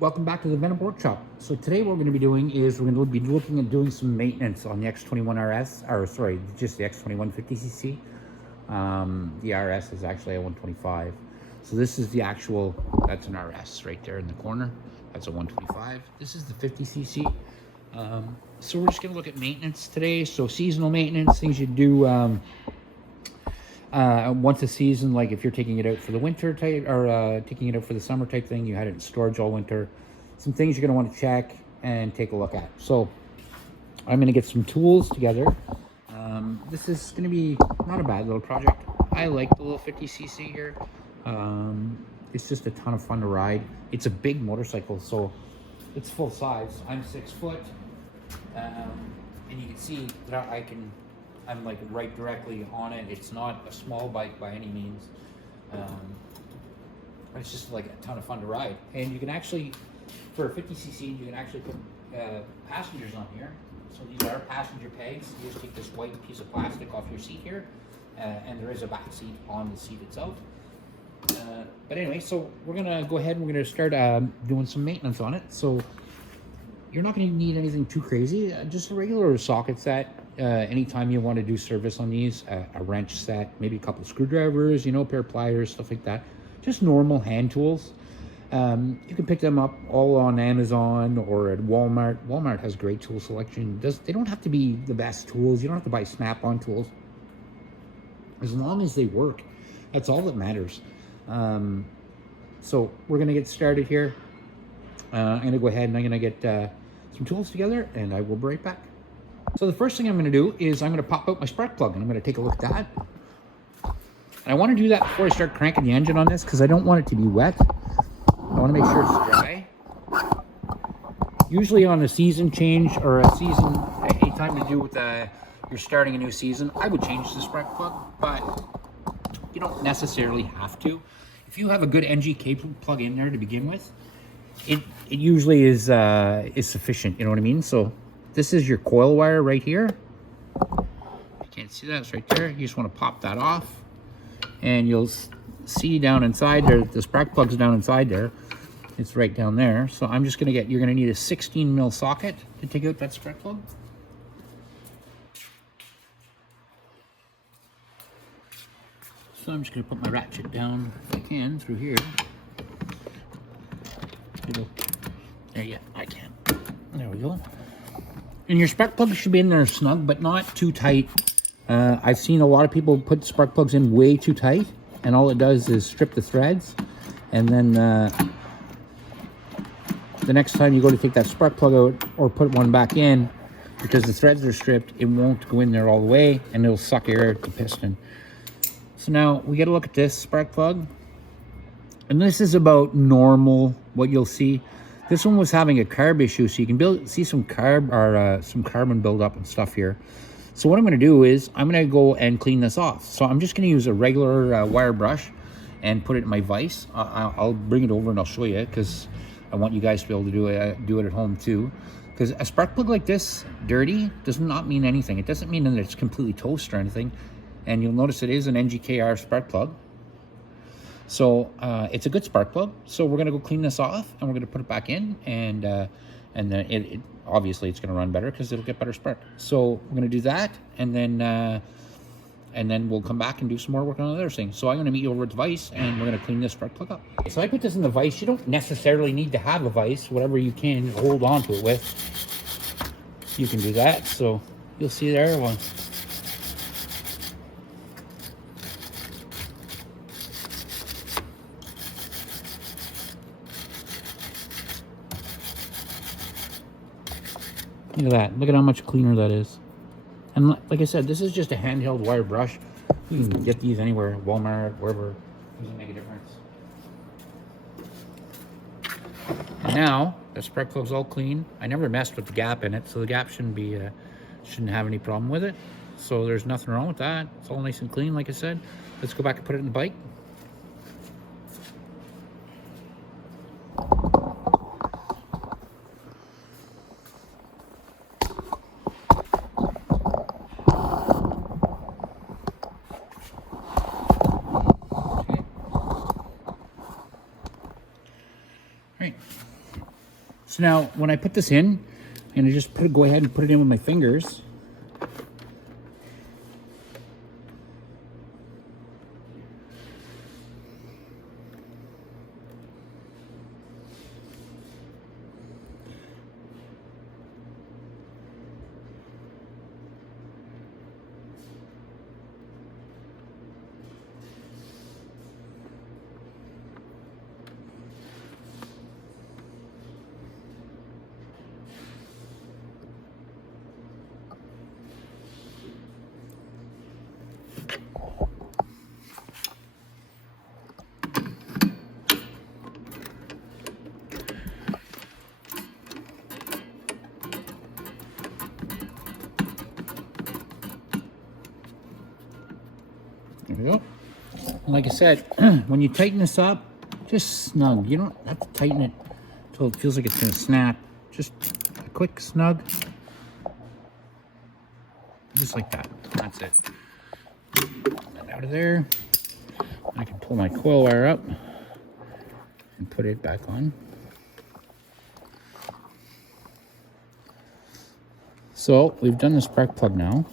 Welcome back to the Venom Workshop. So today what we're going to be doing is we're going to be looking at doing some maintenance on the X21 RS, or sorry, just the X21 50cc. The RS is actually a 125. So this is the actual, that's an RS right there in the corner. That's a 125. This is the 50cc. So we're just going to look at maintenance today. So seasonal maintenance, things you do once a season, like if you're taking it out for the winter type, or taking it out for the summer type thing, you had it in storage all winter. Some things you're going to want to check and take a look at. So I'm going to get some tools together. This is going to be not a bad little project. I like the little 50cc here. It's just a ton of fun to ride. It's a big motorcycle, so it's full size. I'm 6 foot, and you can see that I'm like right directly on it. It's not a small bike by any means. It's just like a ton of fun to ride. And you can actually, for a 50cc, you can actually put passengers on here. So these are passenger pegs. You just take this white piece of plastic off your seat here, and there is a back seat on the seat itself. But anyway, so we're gonna go ahead and we're gonna start doing some maintenance on it. So you're not gonna need anything too crazy, just a regular socket set. Anytime you want to do service on these, a wrench set, maybe a couple of screwdrivers, you know, a pair of pliers, stuff like that. Just normal hand tools. You can pick them up all on Amazon or at Walmart. Walmart has great tool selection. They don't have to be the best tools. You don't have to buy Snap-on tools. As long as they work, that's all that matters. So we're going to get started here. I'm going to go ahead and I'm going to get some tools together, and I will be right back. So the first thing I'm going to do is I'm going to pop out my spark plug, and I'm going to take a look at that. And I want to do that before I start cranking the engine on this, because I don't want it to be wet. I want to make sure it's dry. Usually on a season change or a season, any time to do with you're starting a new season, I would change the spark plug, but you don't necessarily have to. If you have a good NGK plug in there to begin with, it usually is sufficient. You know what I mean? So this is your coil wire right here. You can't see that, it's right there. You just want to pop that off, and you'll see down inside there, the spark plug's down inside there. It's right down there. So I'm just gonna you're gonna need a 16 mil socket to take out that spark plug. So I'm just gonna put my ratchet down if I can through here. There, yeah, I can. There we go. And your spark plug should be in there snug, but not too tight. I've seen a lot of people put spark plugs in way too tight, and all it does is strip the threads. And then the next time you go to take that spark plug out or put one back in, because the threads are stripped, it won't go in there all the way, and it'll suck air at the piston. So now we get a look at this spark plug. And this is about normal, what you'll see. This one was having a carb issue, so you can see some some carbon buildup and stuff here. So what I'm going to do is I'm going to go and clean this off. So I'm just going to use a regular wire brush and put it in my vise. I'll bring it over and I'll show you, because I want you guys to be able to do it at home too. Because a spark plug like this, dirty, does not mean anything. It doesn't mean that it's completely toast or anything. And you'll notice it is an NGKR spark plug. So it's a good spark plug. So we're gonna go clean this off, and we're gonna put it back in, and then it obviously it's gonna run better because it'll get better spark. So we're gonna do that, and then we'll come back and do some more work on other things. So I'm gonna meet you over at the vise, and we're gonna clean this spark plug up. So I put this in the vise. You don't necessarily need to have a vise. Whatever you can hold on to it with, you can do that. So you'll see there one. Look at that. Look at how much cleaner that is. And like I said, this is just a handheld wire brush. You can get these anywhere, Walmart, wherever. It doesn't make a difference. And now, the spark plug's all clean. I never messed with the gap in it, so the gap shouldn't have any problem with it. So there's nothing wrong with that. It's all nice and clean, like I said. Let's go back and put it in the bike. Right. So now when I put this in, I'm gonna just go ahead and put it in with my fingers. There we go. And like I said, when you tighten this up, just snug. You don't have to tighten it until it feels like it's going to snap. Just a quick snug. Just like that. That's it. And out of there. I can pull my coil wire up and put it back on. So we've done the spark plug now.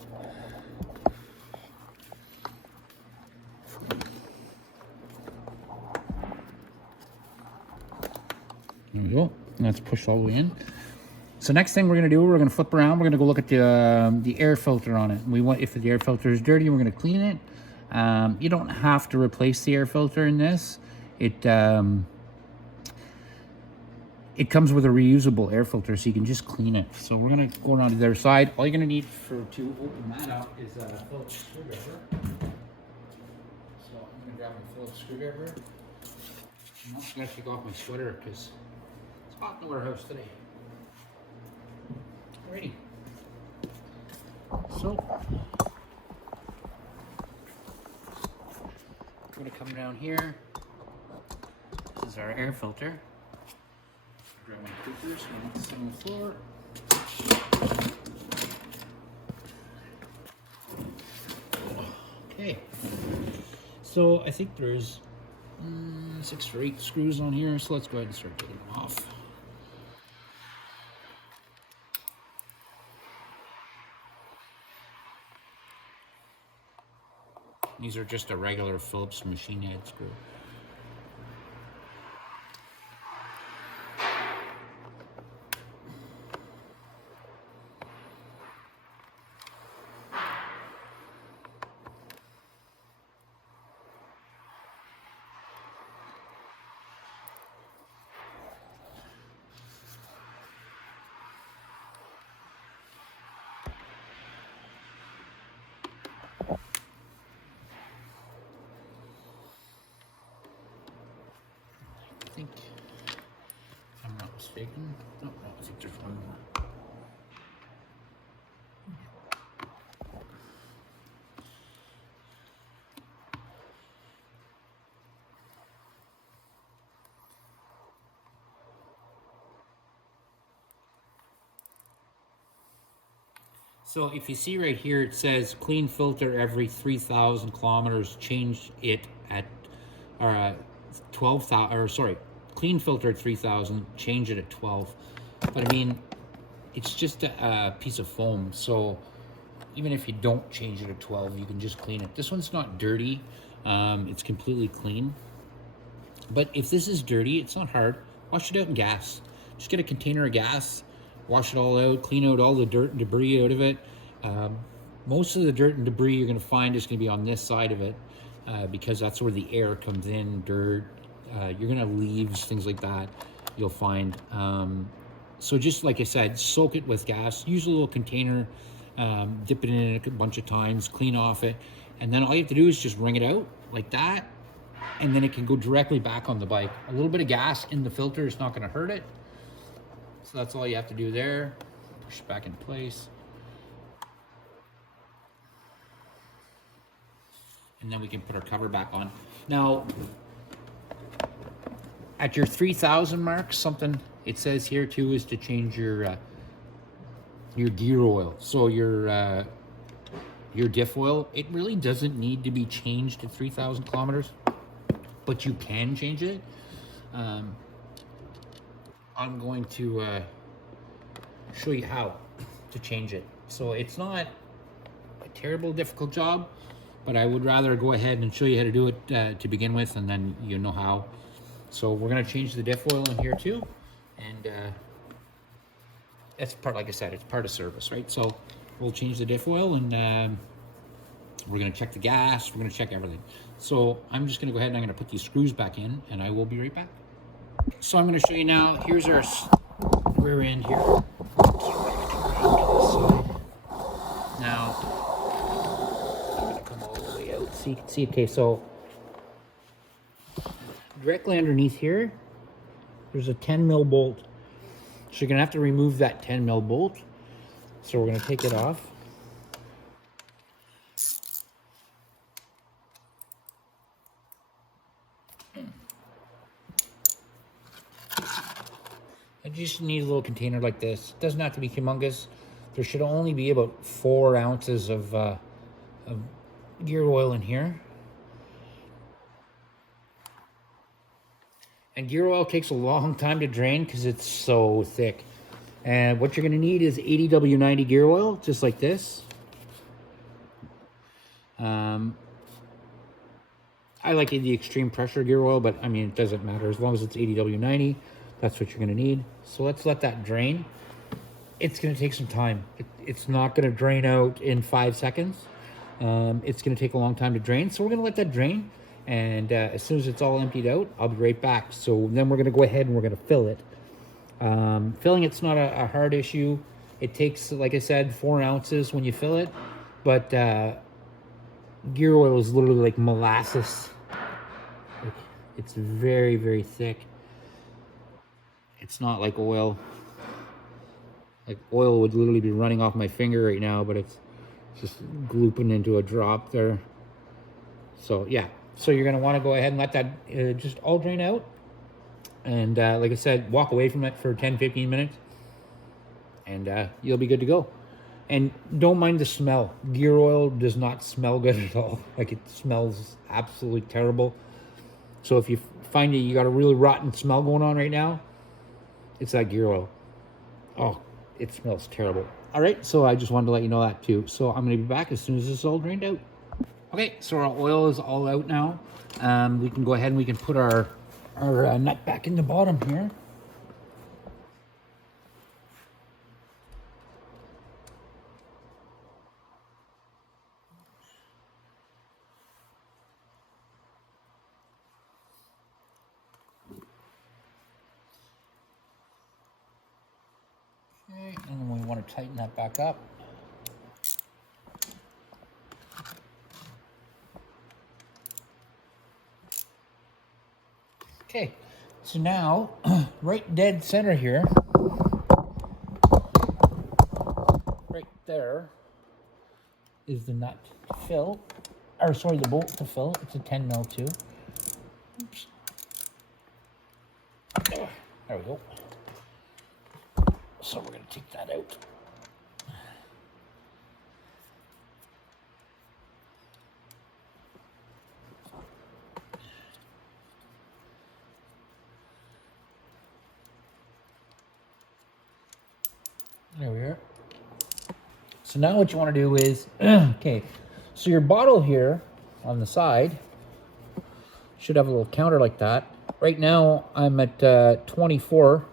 There we go. And that's pushed all the way in. So next thing we're going to do, we're going to flip around. We're going to go look at the air filter on it. We want, if the air filter is dirty, we're going to clean it. You don't have to replace the air filter in this. It comes with a reusable air filter, so you can just clean it. So we're going to go around to the other side. All you're going to need to open that up is a Phillips screwdriver. So I'm going to grab my Phillips screwdriver. I'm also going to take off my sweater because it's hot in the warehouse today. Alrighty. So I'm going to come down here. This is our air filter. Grab my clippers and put some on the floor. Okay. So I think there's 6 or 8 screws on here. So let's go ahead and start taking them off. These are just a regular Phillips machine head screw. I think, if I'm not mistaken, no, I think there's one more. So if you see right here, it says clean filter every 3,000 kilometers, change it at 12,000, or sorry, clean filter at 3,000, change it at 12. But I mean, it's just a piece of foam. So even if you don't change it at 12, you can just clean it. This one's not dirty. It's completely clean. But if this is dirty, it's not hard. Wash it out in gas. Just get a container of gas, wash it all out, clean out all the dirt and debris out of it. Most of the dirt and debris you're going to find is going to be on this side of it because that's where the air comes in, dirt. You're going to leaves, things like that you'll find. So just like I said, soak it with gas. Use a little container, dip it in a bunch of times, clean off it. And then all you have to do is just wring it out like that. And then it can go directly back on the bike. A little bit of gas in the filter is not going to hurt it. So that's all you have to do there. Push it back in place. And then we can put our cover back on. Now, at your 3,000 mark, something it says here too is to change your gear oil. So your diff oil, it really doesn't need to be changed at 3,000 kilometers, but you can change it. I'm going to show you how to change it. So it's not a terrible difficult job, but I would rather go ahead and show you how to do it to begin with, and then you know how. So we're gonna change the diff oil in here too, and that's part, like I said, it's part of service, right? So we'll change the diff oil, and we're gonna check the gas, we're gonna check everything. So I'm just gonna go ahead and I'm gonna put these screws back in, and I will be right back. So I'm gonna show you now, here's our rear end here. Now, I'm gonna come all the way out so you can see, okay, so directly underneath here, there's a 10 mil bolt. So you're gonna have to remove that 10 mil bolt. So we're gonna take it off. I just need a little container like this. It doesn't have to be humongous. There should only be about 4 ounces of gear oil in here. And gear oil takes a long time to drain because it's so thick. And what you're gonna need is 80W90 gear oil, just like this. I like the extreme pressure gear oil, but I mean, it doesn't matter. As long as it's 80W90, that's what you're gonna need. So let's let that drain. It's gonna take some time. It's not gonna drain out in 5 seconds. It's gonna take a long time to drain. So we're gonna let that drain. And as soon as it's all emptied out, I'll be right back. So then we're gonna go ahead and we're gonna fill it. Filling it's not a hard issue. It takes, like I said, 4 ounces when you fill it. But gear oil is literally like molasses. It's very, very thick. It's not like oil. Like oil would literally be running off my finger right now, but it's just glooping into a drop there. So yeah, so you're gonna wanna go ahead and let that just all drain out. And like I said, walk away from it for 10-15 minutes and you'll be good to go. And don't mind the smell. Gear oil does not smell good at all. Like, it smells absolutely terrible. So if you find that you got a really rotten smell going on right now, it's that gear oil. Oh, it smells terrible. All right, so I just wanted to let you know that too. So I'm gonna be back as soon as this is all drained out. Okay, so our oil is all out now. We can go ahead and we can put our nut back in the bottom here. Okay, and then we want to tighten that back up. Okay, so now, right dead center here, right there, is the nut to fill, or sorry, the bolt to fill. It's a 10 mil too. Oops. There we go. So we're going to take that out. There we are. So now what you want to do is, okay, so your bottle here on the side should have a little counter like that. Right now I'm at 24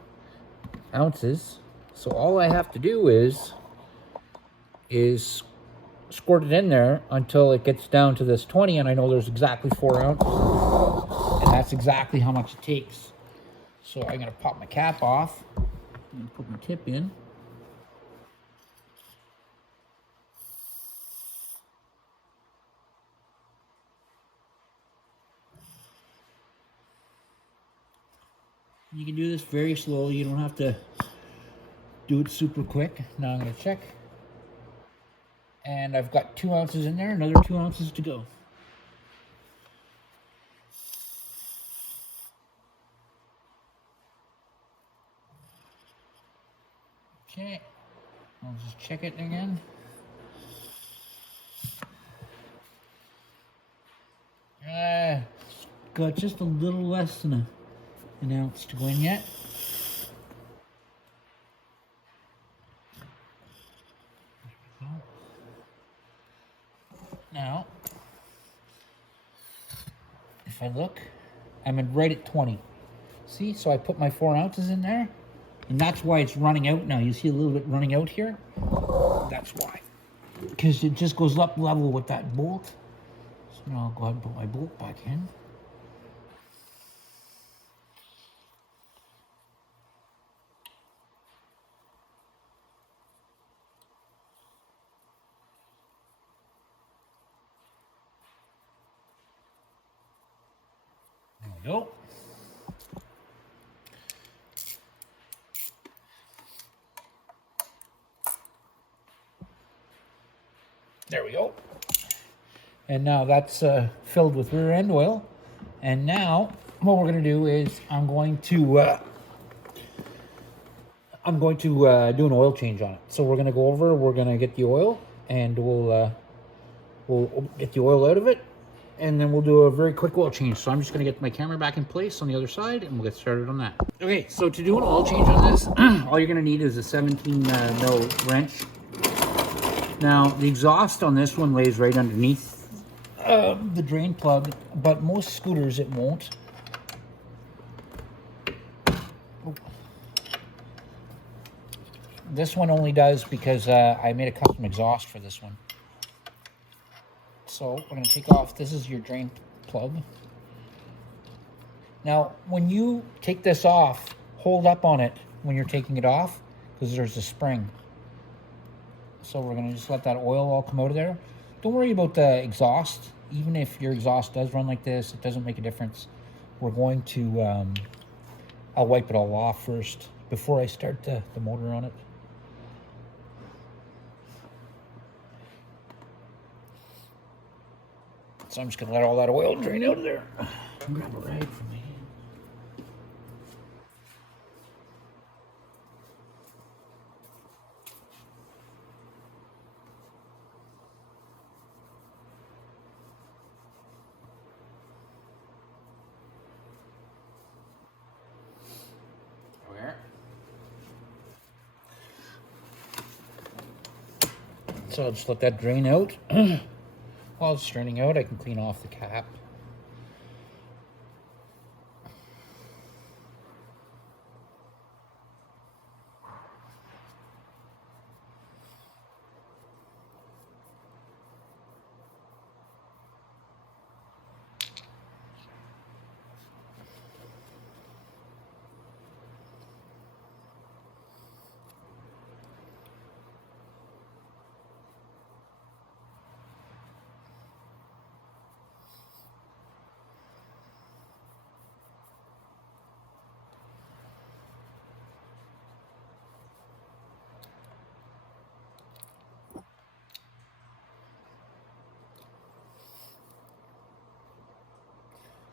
ounces. So all I have to do is squirt it in there until it gets down to this 20, and I know there's exactly 4 ounces. And that's exactly how much it takes. So I'm gonna pop my cap off and put my tip in. You can do this very slowly. You don't have to do it super quick. Now I'm going to check. And I've got 2 ounces in there, another 2 ounces to go. Okay, I'll just check it again. Got just a little less than an ounce to go in yet. I look, right at 20. See, so I put my 4 ounces in there, and that's why it's running out now. You see a little bit running out here? That's why. Because it just goes up level with that bolt. So now I'll go ahead and put my bolt back in. There we go. There we go. And now that's filled with rear end oil. And now what we're going to do is I'm going to do an oil change on it. So we're going to go over, we're going to get the oil, and we'll get the oil out of it, and then we'll do a very quick oil change. So I'm just going to get my camera back in place on the other side, and we'll get started on that. Okay, so to do an oil change on this, all you're going to need is a 17 mil wrench. Now, the exhaust on this one lays right underneath the drain plug, but most scooters it won't. This one only does because I made a custom exhaust for this one. So we're going to take off, this is your drain plug. Now, when you take this off, hold up on it when you're taking it off, because there's a spring. So we're going to just let that oil all come out of there. Don't worry about the exhaust. Even if your exhaust does run like this, it doesn't make a difference. We're going to, I'll wipe it all off first before I start the motor on it. So I'm just going to let all that oil drain out of there. Grab a rag for me. So I'll just let that drain out. While it's draining out, I can clean off the cap.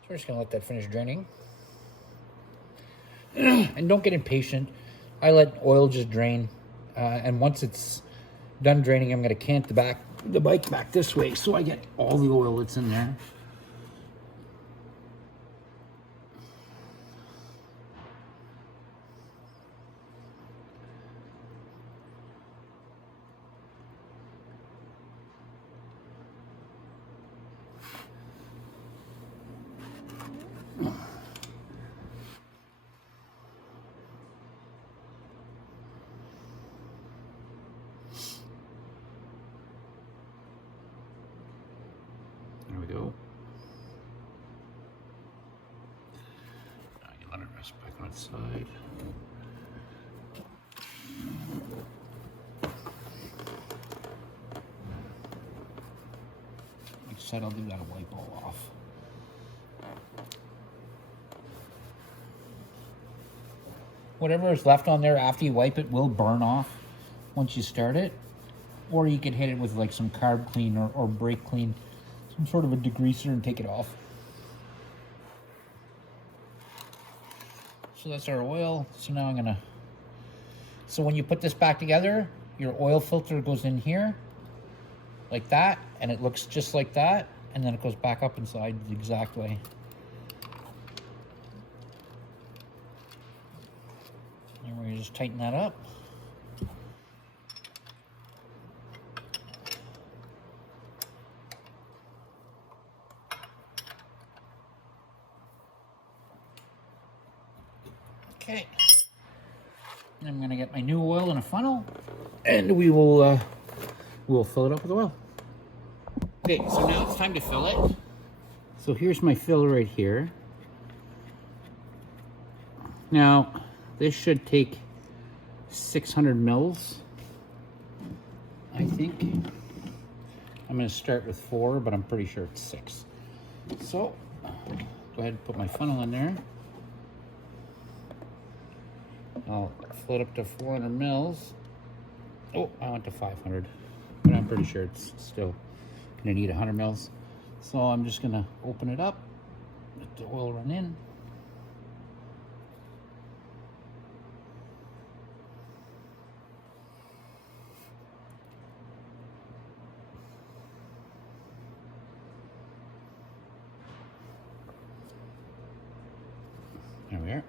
So we're just going to let that finish draining. And don't get impatient. I let oil just drain. And once it's done draining, I'm going to cant the bike back this way so I get all the oil that's in there. There we go. Now you let it rest back on its side. Like I said, I'll do that wipe all off. Whatever is left on there after you wipe it will burn off once you start it. Or you could hit it with like some carb clean or brake clean, some sort of a degreaser, and take it off. So that's our oil. So now I'm gonna, so when you put this back together, your oil filter goes in here like that, and it looks just like that, and then it goes back up inside the exact way. And we're gonna just tighten that up. I'm gonna get my new oil in a funnel, and we'll fill it up with oil. Okay, so now it's time to fill it. So here's my fill right here. Now, this should take 600 mils, I think. I'm going to start with 4, but I'm pretty sure it's 6. So, go ahead and put my funnel in there. I'll float up to 400 mils. Oh, I went to 500, but I'm pretty sure it's still going to need 100 mils. So I'm just going to open it up, let the oil run in. There we are.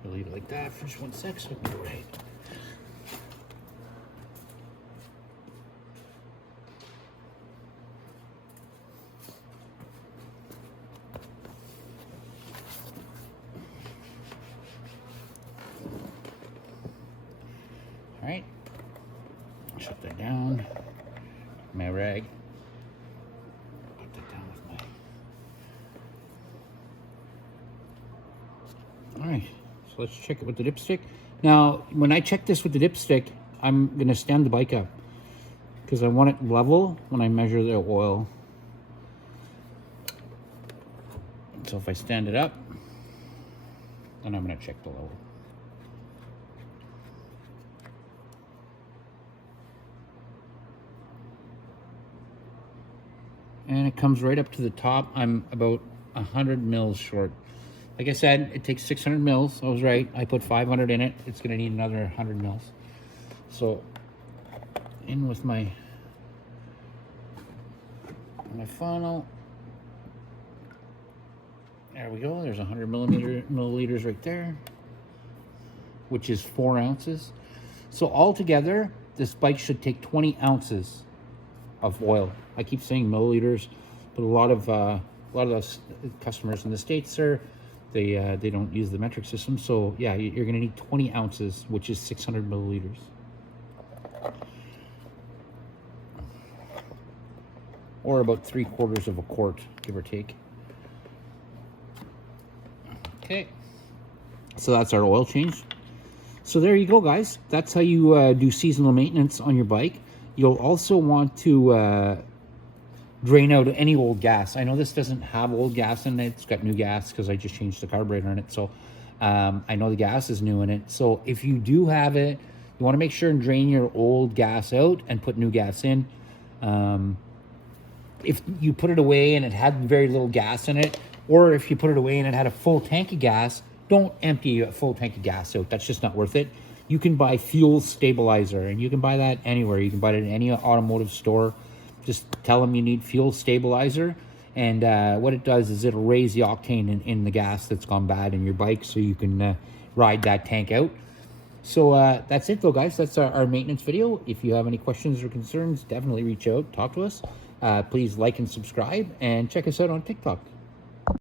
So leave it like that for just 1 sec so it's right. All right, shut that down. My rag. Put that down with my. All right, so let's check it with the dipstick. Now, when I check this with the dipstick, I'm gonna stand the bike up because I want it level when I measure the oil. So if I stand it up, then I'm gonna check the level. And it comes right up to the top. I'm about 100 mils short. Like I said, it takes 600 mils. I was right. I put 500 in it. It's going to need another 100 mils. So, in with my funnel. There we go. There's 100 milliliters right there, which is 4 ounces. So altogether, this bike should take 20 ounces of oil. I keep saying milliliters, but a lot of those customers in the States, they don't use the metric system. So yeah, you're gonna need 20 ounces, which is 600 milliliters. Or about 3/4 of a quart, give or take. Okay, so that's our oil change. So there you go, guys. That's how you do seasonal maintenance on your bike. You'll also want to drain out any old gas. I know this doesn't have old gas in it. It's got new gas because I just changed the carburetor in it. So I know the gas is new in it. So if you do have it, you want to make sure and drain your old gas out and put new gas in. If you put it away and it had very little gas in it, or if you put it away and it had a full tank of gas, don't empty a full tank of gas out. That's just not worth it. You can buy fuel stabilizer, and you can buy that anywhere. You can buy it in any automotive store. Just tell them you need fuel stabilizer, and what it does is it'll raise the octane in the gas that's gone bad in your bike, so you can ride that tank out. So that's it though, guys. That's our maintenance video. If you have any questions or concerns, definitely reach out, talk to us. Please like and subscribe, and check us out on TikTok.